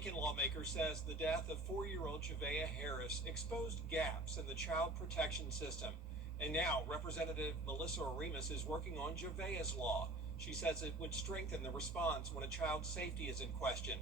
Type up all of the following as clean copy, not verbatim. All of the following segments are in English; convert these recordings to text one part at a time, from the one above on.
Aiken lawmaker says the death of 4-year-old Javea Harris exposed gaps in the child protection system. And now Representative Melissa Aremus is working on Javea's law. She says it would strengthen the response when a child's safety is in question.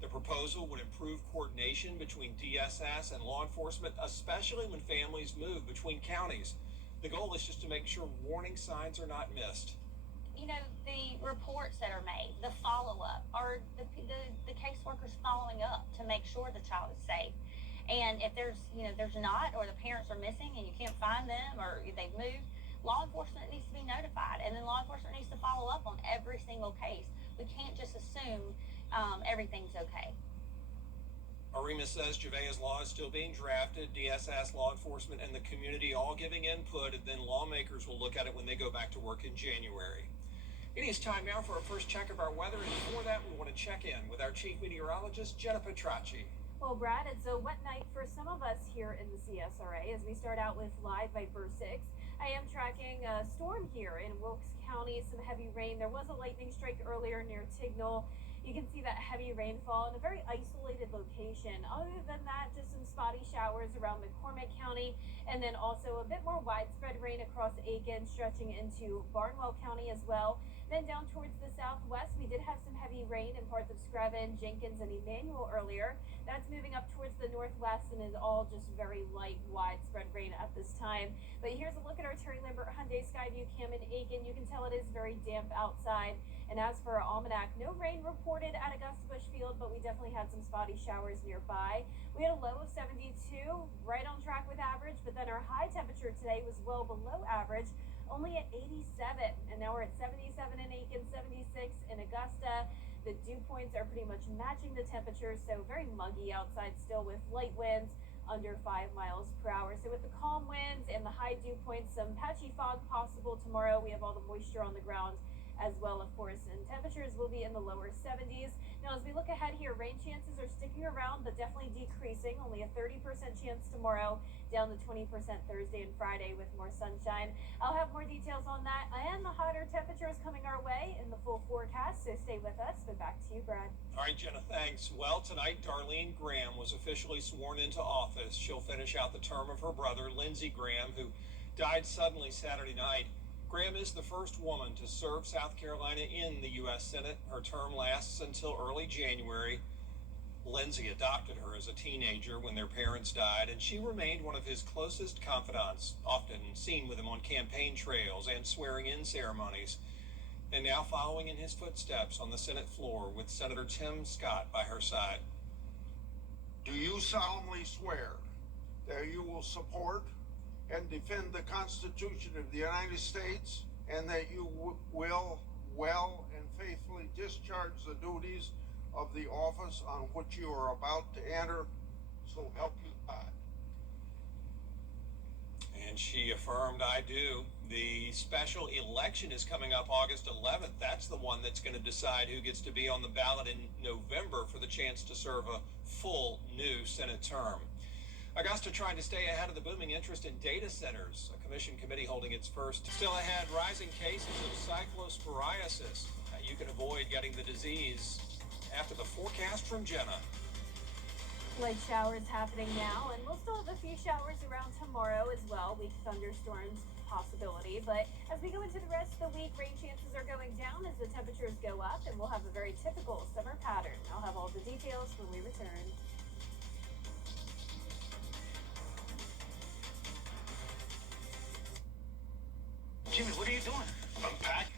The proposal would improve coordination between DSS and law enforcement, especially when families move between counties. The goal is just to make sure warning signs are not missed. You know, the reports that are made, the follow-up, are the caseworkers following up to make sure the child is safe. And if there's not, or the parents are missing and you can't find them, or they've moved, law enforcement needs to be notified, and then law enforcement needs to follow up on every single case. We can't just assume everything's okay. Aremus says Javea's law is still being drafted. DSS, law enforcement, and the community all giving input, and then lawmakers will look at it when they go back to work in January. It is time now for our first check of our weather, and before that, we want to check in with our chief meteorologist, Jenna Petracci. Well, Brad, it's a wet night for some of us here in the CSRA as we start out with live Viper 6. I am tracking a storm here in Wilkes County, some heavy rain. There was a lightning strike earlier near Tignal. You can see that heavy rainfall in a very isolated location. Other than that, just some spotty showers around McCormick County, and then also a bit more widespread rain across Aiken, stretching into Barnwell County as well. Then down towards the southwest, we did have some heavy rain in parts of Screven, Jenkins, and Emmanuel earlier. That's moving up towards the northwest and is all just very light, widespread rain at this time. But here's a look at our Terry Lambert Hyundai Skyview Cam in Aiken. You can tell it is very damp outside. And as for our almanac, no rain reported at Augusta Busch Field, but we definitely had some spotty showers nearby. We had a low of 72, right on track with average, but then our high temperature today was well below average, only at 87. And now we're at 77 in Aiken, 76 in Augusta. The dew points are pretty much matching the temperature, so very muggy outside still with light winds under 5 miles per hour. So with the calm winds and the high dew points, some patchy fog possible tomorrow. We have all the moisture on the ground as well, of course, and temperatures will be in the lower 70s. Now, as we look ahead here, rain chances are sticking around, but definitely decreasing. Only a 30% chance tomorrow, down to 20% Thursday and Friday with more sunshine. I'll have more details on that and the hotter temperatures coming our way in the full forecast, so stay with us. But back to you, Brad. All right, Jenna, thanks. Well, tonight, Darlene Graham was officially sworn into office. She'll finish out the term of her brother, Lindsey Graham, who died suddenly Saturday night. Graham is the first woman to serve South Carolina in the U.S. Senate. Her term lasts until early January. Lindsey adopted her as a teenager when their parents died, and she remained one of his closest confidants, often seen with him on campaign trails and swearing-in ceremonies. And now following in his footsteps on the Senate floor with Senator Tim Scott by her side. Do you solemnly swear that you will support and defend the Constitution of the United States, and that you will well and faithfully discharge the duties of the office on which you are about to enter, so help you God? And she affirmed, I do. The special election is coming up August 11th. That's the one that's going to decide who gets to be on the ballot in November for the chance to serve a full new Senate term. Augusta trying to stay ahead of the booming interest in data centers. A commission committee holding its first. Still ahead, rising cases of cyclosporiasis. You can avoid getting the disease after the forecast from Jenna. Light showers happening now, and we'll still have a few showers around tomorrow as well. Weak thunderstorms possibility, but as we go into the rest of the week, rain chances are going down as the temperatures go up, and we'll have a very typical summer pattern. I'll have all the details when we return. Jimmy, what are you doing? Unpack.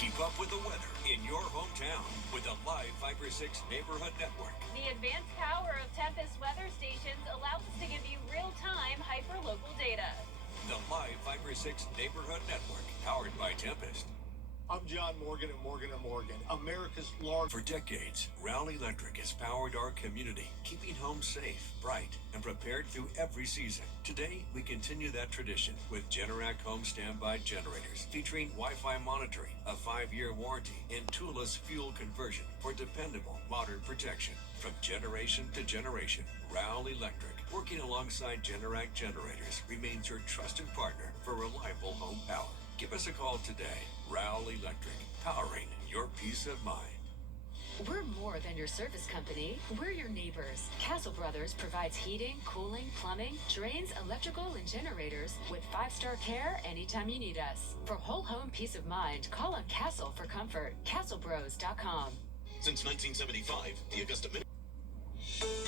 Keep up with the weather in your hometown with the Live Viper 6 Neighborhood Network. The advanced power of Tempest weather stations allows us to give you real-time hyper-local data. The Live Viper 6 Neighborhood Network, powered by Tempest. I'm John Morgan at Morgan & Morgan, America's largest. For decades, Rowley Electric has powered our community, keeping homes safe, bright, and prepared through every season. Today, we continue that tradition with Generac home standby generators, featuring Wi-Fi monitoring, a 5-year warranty, and toolless fuel conversion for dependable, modern protection. From generation to generation, Rowley Electric, working alongside Generac generators, remains your trusted partner for reliable home power. Give us a call today. Rowley Electric, powering your peace of mind. We're more than your service company. We're your neighbors. Castle Brothers provides heating, cooling, plumbing, drains, electrical, and generators with 5-star care anytime you need us. For whole home peace of mind, call on Castle for comfort. CastleBros.com. Since 1975, the Augusta Minute.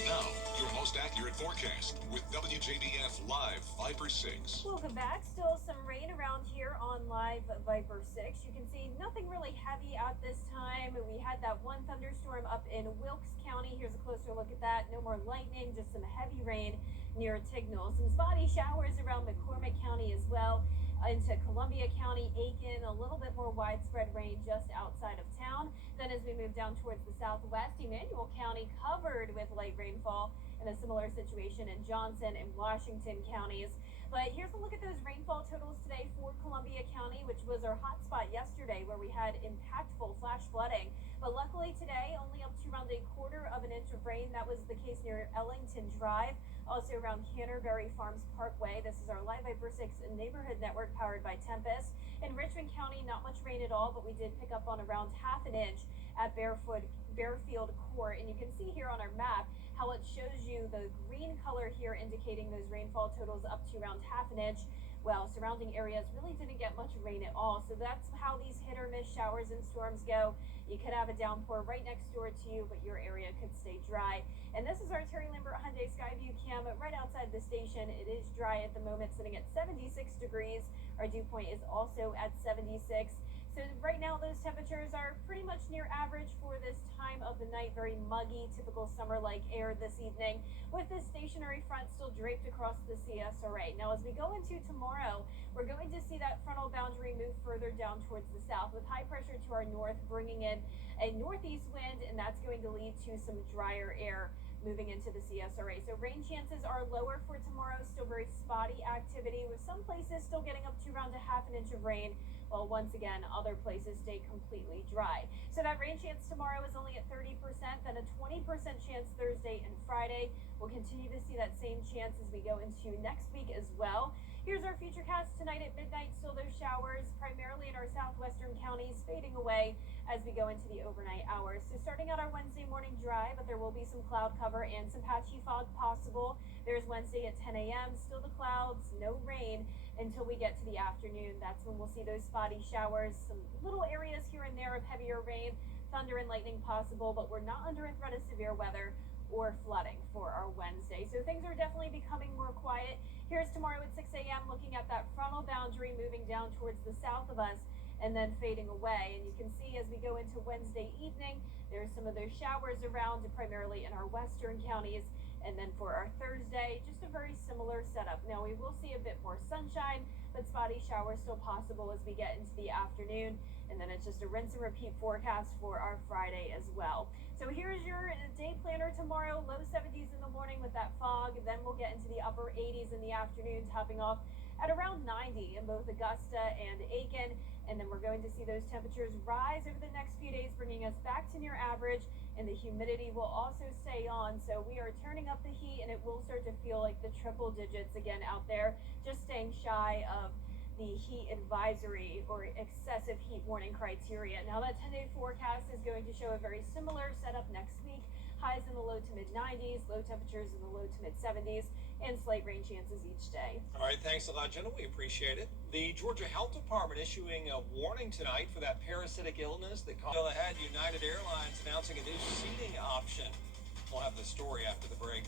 Now, your most accurate forecast with WJBF Live Viper 6. Welcome back. Still some rain around here on Live Viper 6. You can see nothing really heavy at this time. We had that one thunderstorm up in Wilkes County. Here's a closer look at that. No more lightning, just some heavy rain near Tignall. Some spotty showers around McCormick County as well. Into Columbia County, Aiken, a little bit more widespread rain just outside of town. Then as we move down towards the southwest, Emmanuel County covered with light rainfall, and a similar situation in Johnson and Washington counties. But here's a look at those rainfall totals today for Columbia County, which was our hot spot yesterday where we had impactful flash flooding. But luckily today, only up to around 1/4 of an inch of rain. That was the case near Ellington Drive, also around Canterbury Farms Parkway. This is our Live Viper 6 neighborhood network powered by Tempest. In Richmond County, not much rain at all, but we did pick up on around 1/2 inch at Bearfield Court. And you can see here on our map how it shows you the green color here indicating those rainfall totals up to around 1/2 inch. Well, surrounding areas really didn't get much rain at all. So that's how these hit or miss showers and storms go. You could have a downpour right next door to you, but your area could stay dry. And this is our Terry Lambert Hyundai Skyview cam right outside the station. It is dry at the moment, sitting at 76 degrees. Our dew point is also at 76. So right now those temperatures are pretty much near average for this time of the night. Very muggy, typical summer-like air this evening, with this stationary front still draped across the CSRA. Now as we go into tomorrow, we're going to see that frontal boundary move further down towards the south, with high pressure to our north bringing in a northeast wind, and that's going to lead to some drier air moving into the CSRA. So rain chances are lower for tomorrow. Still very spotty activity, with some places still getting up to around 1/2 inch of rain, while once again other places stay completely dry. So that rain chance tomorrow is only at 30%, then a 20% chance Thursday and Friday. We'll continue to see that same chance as we go into next week as well. Here's our futurecast tonight at midnight. Still those showers, primarily in our southwestern counties, fading away as we go into the overnight hours. So starting out our Wednesday morning dry, but there will be some cloud cover and some patchy fog possible. There's Wednesday at 10 a.m. Still the clouds, no rain until we get to the afternoon. That's when we'll see those spotty showers, some little areas here and there of heavier rain, thunder and lightning possible, but we're not under a threat of severe weather or flooding for our Wednesday. So things are definitely becoming more quiet. Here's tomorrow at 6 a.m. looking at that frontal boundary moving down towards the south of us and then fading away. And you can see as we go into Wednesday evening, there's some of those showers around, primarily in our western counties. And then for our Thursday, just a very similar setup. Now we will see a bit more sunshine, but spotty showers still possible as we get into the afternoon. And then it's just a rinse and repeat forecast for our Friday as well. So here's your day planner tomorrow. Low 70s in the morning with that fog. Then we'll get into the upper 80s in the afternoon, topping off at around 90 in both Augusta and Aiken. And then we're going to see those temperatures rise over the next few days, bringing us back to near average. And the humidity will also stay on. So we are turning up the heat, and it will start to feel like the triple digits again out there, just staying shy of the heat advisory or excessive heat warning criteria. Now that 10-day forecast is going to show a very similar setup next week. Highs in the low to mid 90s, low temperatures in the low to mid 70s, and slight rain chances each day. All right, thanks a lot, Jenna. We appreciate it. The Georgia Health Department issuing a warning tonight for that parasitic illness that caused ahead. United Airlines announcing a new seating option. We'll have the story after the break.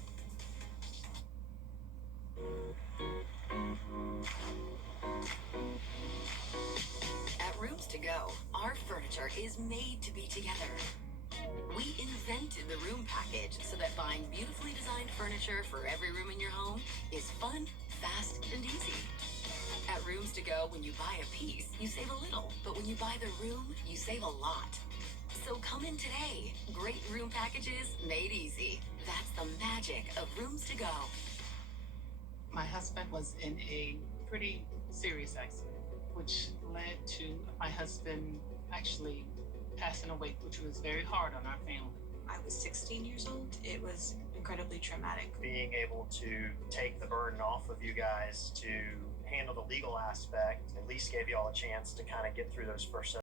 At Rooms to Go, our furniture is made to be together. We invented the room package so that buying beautifully designed furniture for every room in your home is fun, fast, and easy. At Rooms to Go, when you buy a piece, you save a little, but when you buy the room, you save a lot. So come in today. Great room packages made easy. That's the magic of Rooms to Go. My husband was in a pretty serious accident, which led to my husband actually passing away, which was very hard on our family. I was 16 years old. It was incredibly traumatic. Being able to take the burden off of you guys to handle the legal aspect at least gave you all a chance to kind of get through those first